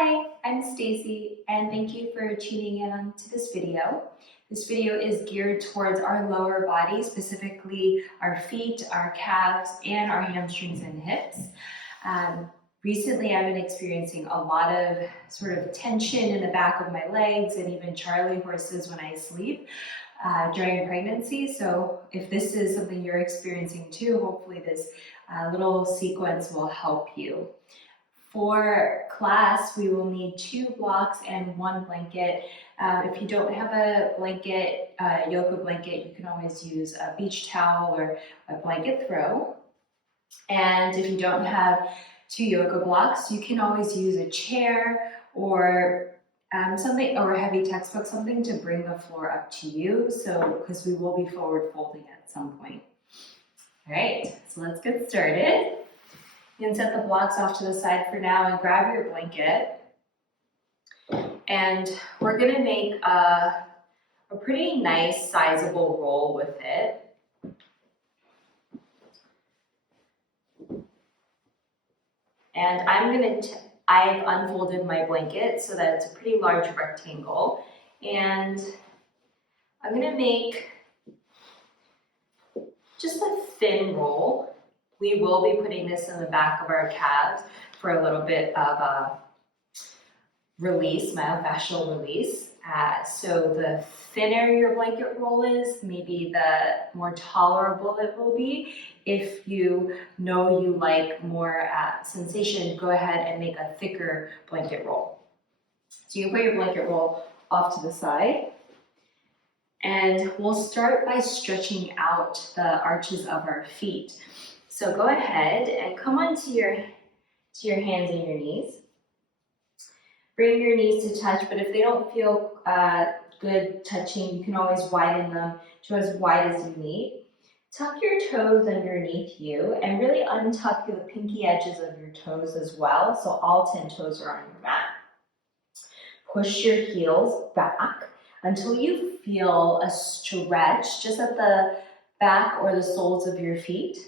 Hi, I'm Stacy, and thank you for tuning in to this video. This video is geared towards our lower body, specifically our feet, our calves, and our hamstrings and hips. Recently, I've been experiencing a lot of sort of tension in the back of my legs and even Charlie horses when I sleep during pregnancy. So if this is something you're experiencing too, hopefully this little sequence will help you. For class, we will need 2 blocks and 1 blanket. If you don't have a blanket, yoga blanket, you can always use a beach towel or a blanket throw. And if you don't have 2 yoga blocks, you can always use a chair or something, or a heavy textbook, something to bring the floor up to you. So, because we will be forward folding at some point. All right, so let's get started. You can set the blocks off to the side for now and grab your blanket. And we're gonna make a pretty nice sizable roll with it. And I've unfolded my blanket so that it's a pretty large rectangle. And I'm gonna make just a thin roll. We will be putting this in the back of our calves for a little bit of a release, myofascial release. So the thinner your blanket roll is, maybe the more tolerable it will be. If you know you like more sensation, go ahead and make a thicker blanket roll. So you can put your blanket roll off to the side. And we'll start by stretching out the arches of our feet. So go ahead and come onto your hands and your knees. Bring your knees to touch, but if they don't feel good touching, you can always widen them to as wide as you need. Tuck your toes underneath you and really untuck the pinky edges of your toes as well, so all 10 toes are on your mat. Push your heels back until you feel a stretch just at the back or the soles of your feet.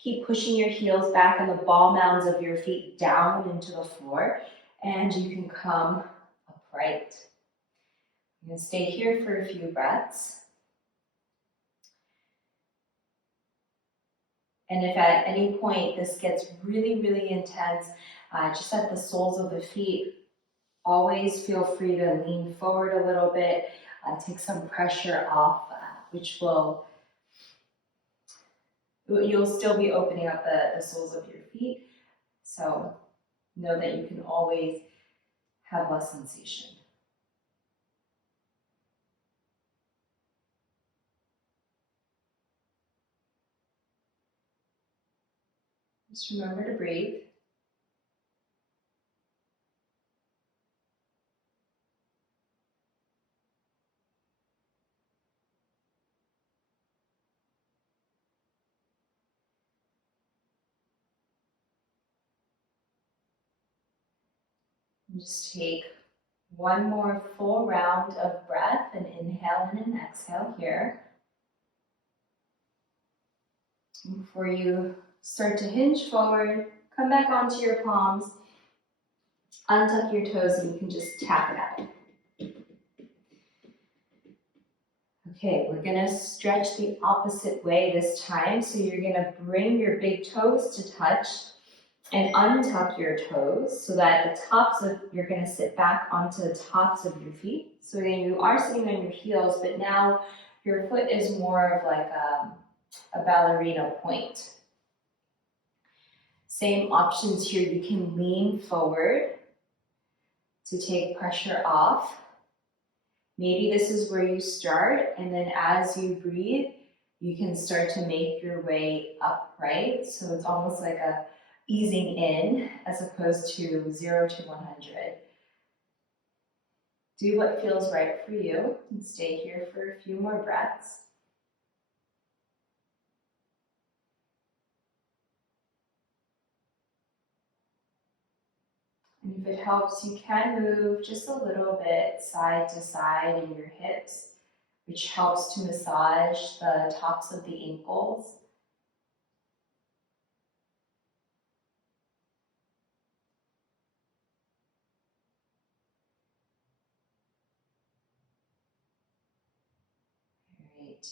Keep pushing your heels back and the ball mounds of your feet down into the floor, and you can come upright. You're going to stay here for a few breaths. And if at any point this gets really, really intense, just at the soles of the feet, always feel free to lean forward a little bit, take some pressure off, which you'll still be opening up the soles of your feet. So know that you can always have less sensation. Just remember to breathe. And just take one more full round of breath, an inhale and an exhale here. And before you start to hinge forward, come back onto your palms, untuck your toes, and you can just tap it out. Okay, we're gonna stretch the opposite way this time. So you're gonna bring your big toes to touch and untuck your toes so that the tops of, you're gonna sit back onto the tops of your feet. So again, you are sitting on your heels, but now your foot is more of like a ballerina point. Same options here, you can lean forward to take pressure off. Maybe this is where you start, and then as you breathe, you can start to make your way upright. So it's almost like a easing in as opposed to 0 to 100. Do what feels right for you and stay here for a few more breaths. And if it helps, you can move just a little bit side to side in your hips, which helps to massage the tops of the ankles.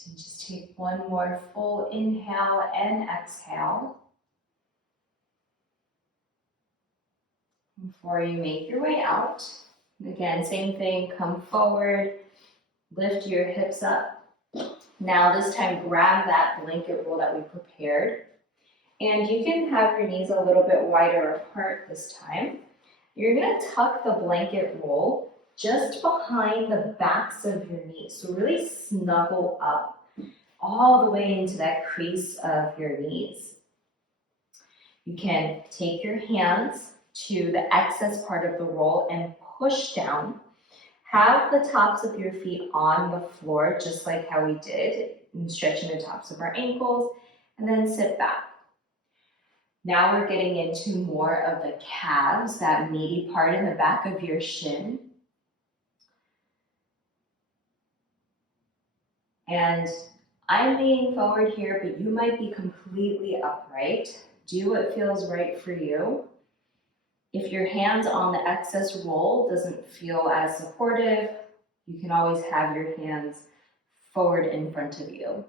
And just take one more full inhale and exhale. Before you make your way out. Again, same thing, come forward, lift your hips up. Now this time grab that blanket roll that we prepared. And you can have your knees a little bit wider apart this time. You're gonna tuck the blanket roll just behind the backs of your knees. So really snuggle up all the way into that crease of your knees. You can take your hands to the excess part of the roll and push down. Have the tops of your feet on the floor, just like how we did, and stretching the tops of our ankles, and then sit back. Now we're getting into more of the calves, that meaty part in the back of your shin. And I'm leaning forward here, but you might be completely upright. Do what feels right for you. If your hands on the excess roll doesn't feel as supportive, you can always have your hands forward in front of you. All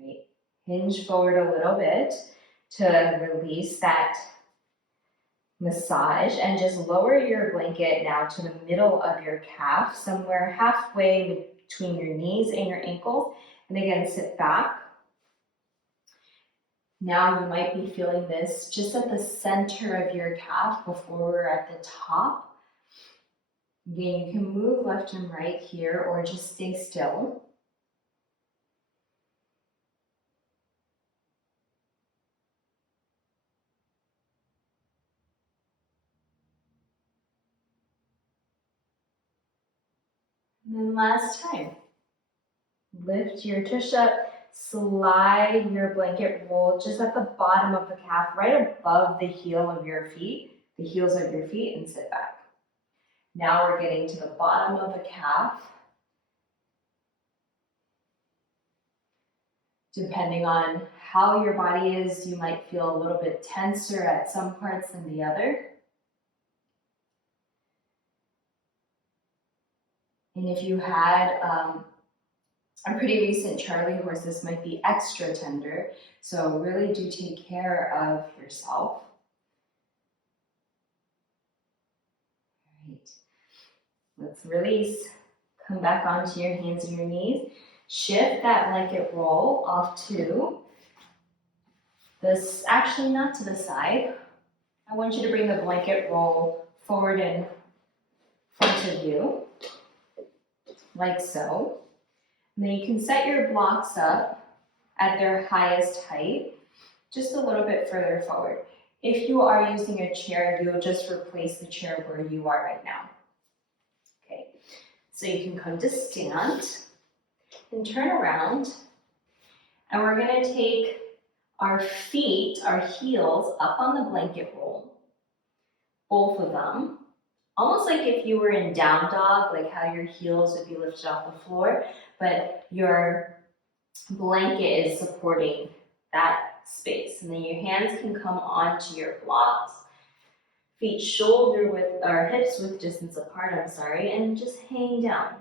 right. Hinge forward a little bit to release that massage, and just lower your blanket now to the middle of your calf, somewhere halfway between your knees and your ankles. And again, sit back. Now you might be feeling this just at the center of your calf before we're at the top. Again, you can move left and right here or just stay still. And then last time, lift your tush up, slide your blanket roll just at the bottom of the calf, right above the heel of your feet, the heels of your feet, and sit back. Now we're getting to the bottom of the calf. Depending on how your body is, you might feel a little bit tenser at some parts than the other. And if you had a pretty recent Charlie horse, this might be extra tender. So really do take care of yourself. All right. Let's release. Come back onto your hands and your knees. Shift that blanket roll off to this, actually not to the side. I want you to bring the blanket roll forward in front of you, like so. And then you can set your blocks up at their highest height, just a little bit further forward. If you are using a chair, you'll just replace the chair where you are right now. Okay, so you can come to stand and turn around, and we're gonna take our feet, our heels, up on the blanket roll, both of them, almost like if you were in down dog, like how your heels would be lifted off the floor, but your blanket is supporting that space. And then your hands can come onto your blocks, feet shoulder width, or hips width distance apart, and just hang down.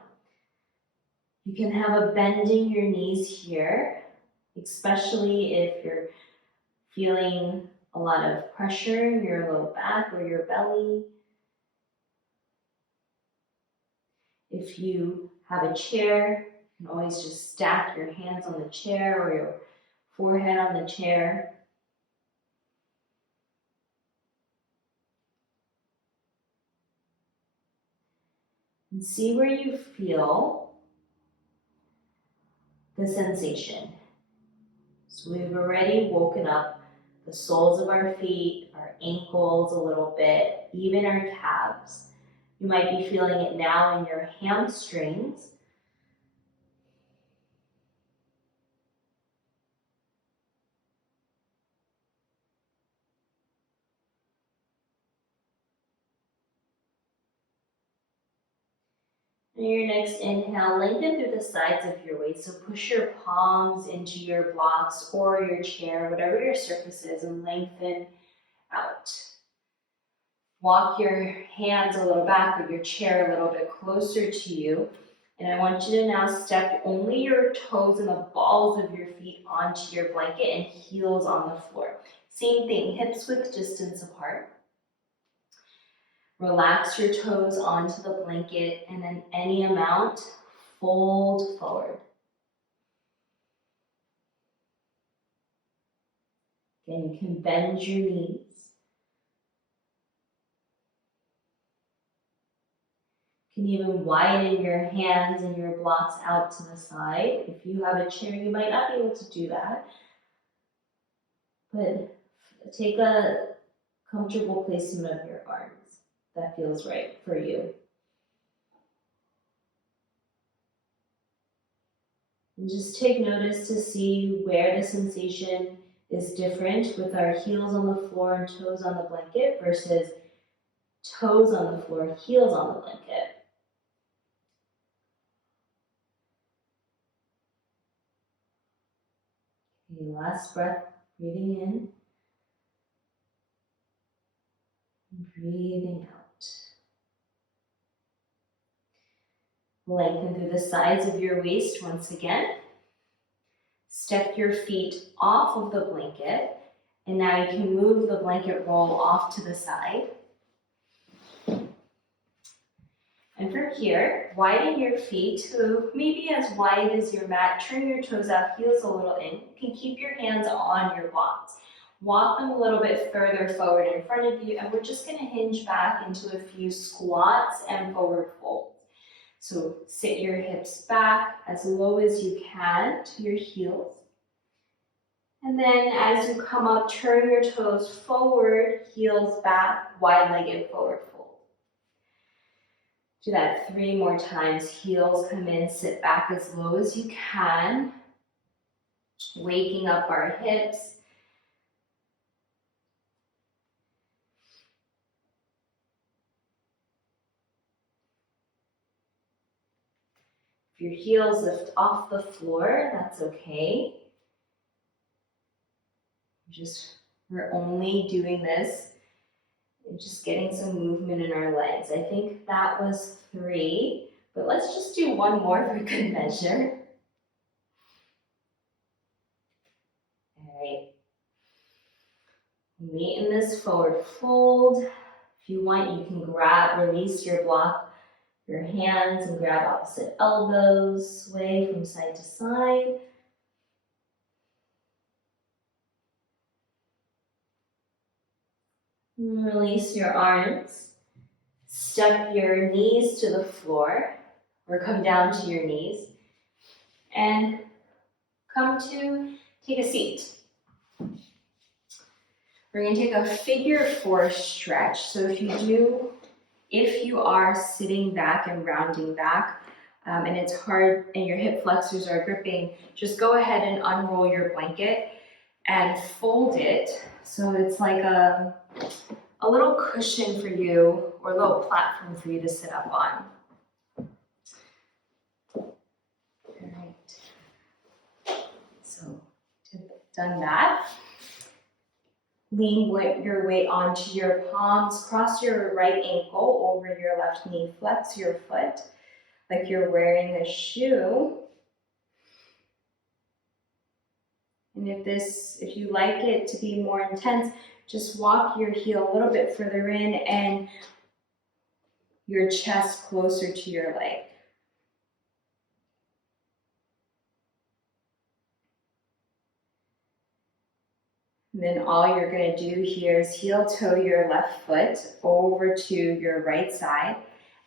You can have a bending your knees here, especially if you're feeling a lot of pressure in your low back or your belly. If you have a chair, you can always just stack your hands on the chair or your forehead on the chair. And see where you feel the sensation. So we've already woken up the soles of our feet, our ankles a little bit, even our calves. You might be feeling it now in your hamstrings. And your next inhale, lengthen through the sides of your waist. So push your palms into your blocks or your chair, whatever your surface is, and lengthen out. Walk your hands a little back or your chair a little bit closer to you. And I want you to now step only your toes and the balls of your feet onto your blanket and heels on the floor. Same thing, hips width distance apart. Relax your toes onto the blanket and then any amount, fold forward. Again, you can bend your knees. You can even widen your hands and your blocks out to the side. If you have a chair, you might not be able to do that. But take a comfortable placement of your arms that feels right for you. And just take notice to see where the sensation is different with our heels on the floor and toes on the blanket versus toes on the floor, heels on the blanket. Okay, last breath, breathing in, and breathing out. Lengthen through the sides of your waist once again. Step your feet off of the blanket, and now you can move the blanket roll off to the side. And from here, widen your feet to maybe as wide as your mat. Turn your toes out, heels a little in. You can keep your hands on your blocks. Walk them a little bit further forward in front of you, and we're just going to hinge back into a few squats and forward folds. So sit your hips back as low as you can to your heels. And then as you come up, turn your toes forward, heels back, wide-legged forward fold. Do that 3 more times. Heels come in, sit back as low as you can. Waking up our hips. If your heels lift off the floor, that's okay. We're only doing this and just getting some movement in our legs. I think that was 3, but let's just do 1 more for good measure. All right. Meet in this forward fold. If you want, you can release your block, your hands, and grab opposite elbows, sway from side to side. Release your arms. Step your knees to the floor, or come down to your knees. And come to take a seat. We're going to take a figure 4 stretch. So if you are sitting back and rounding back, and it's hard and your hip flexors are gripping, just go ahead and unroll your blanket and fold it so it's like a little cushion for you, or a little platform for you to sit up on. All right. So, done that. Lean your weight onto your palms. Cross your right ankle over your left knee. Flex your foot like you're wearing a shoe. And if you like it to be more intense, just walk your heel a little bit further in and your chest closer to your leg. And then all you're going to do here is heel toe your left foot over to your right side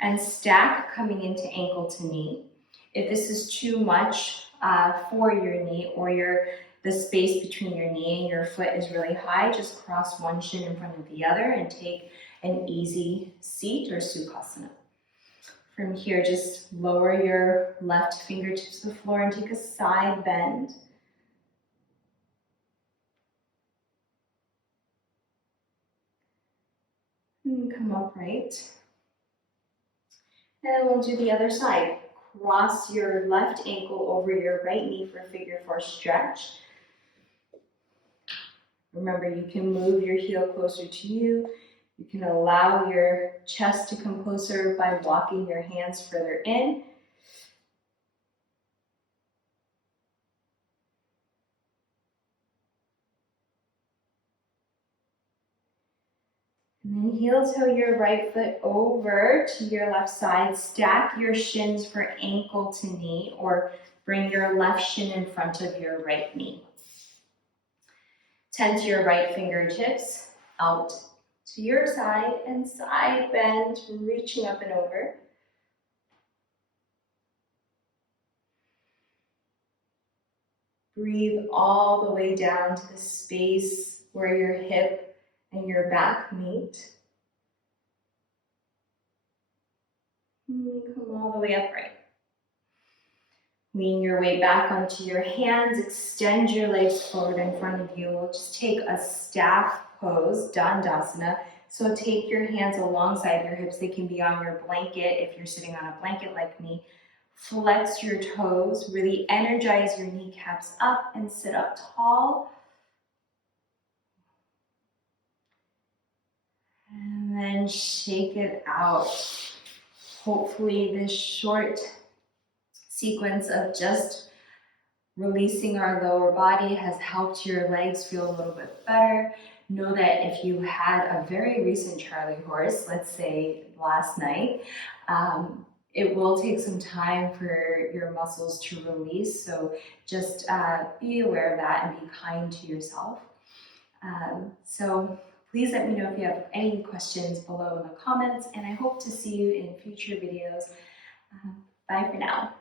and stack coming into ankle to knee. If this is too much for your knee, or the space between your knee and your foot is really high, just cross one shin in front of the other and take an easy seat or sukhasana. From here, just lower your left fingertips to the floor and take a side bend. And come upright. And then we'll do the other side. Cross your left ankle over your right knee for a figure 4 stretch. Remember, you can move your heel closer to you. You can allow your chest to come closer by walking your hands further in. And then heel toe your right foot over to your left side. Stack your shins for ankle to knee, or bring your left shin in front of your right knee. Tense your right fingertips out to your side and side bend, reaching up and over. Breathe all the way down to the space where your hip and your back meet. Come all the way upright. Lean your way back onto your hands. Extend your legs forward in front of you. We'll just take a staff pose, Dandasana. So take your hands alongside your hips. They can be on your blanket if you're sitting on a blanket like me. Flex your toes. Really energize your kneecaps up and sit up tall. And then shake it out. Hopefully this short sequence of just releasing our lower body has helped your legs feel a little bit better. Know that if you had a very recent Charlie horse, let's say last night, it will take some time for your muscles to release. So just be aware of that and be kind to yourself. So please let me know if you have any questions below in the comments, and I hope to see you in future videos. Bye for now.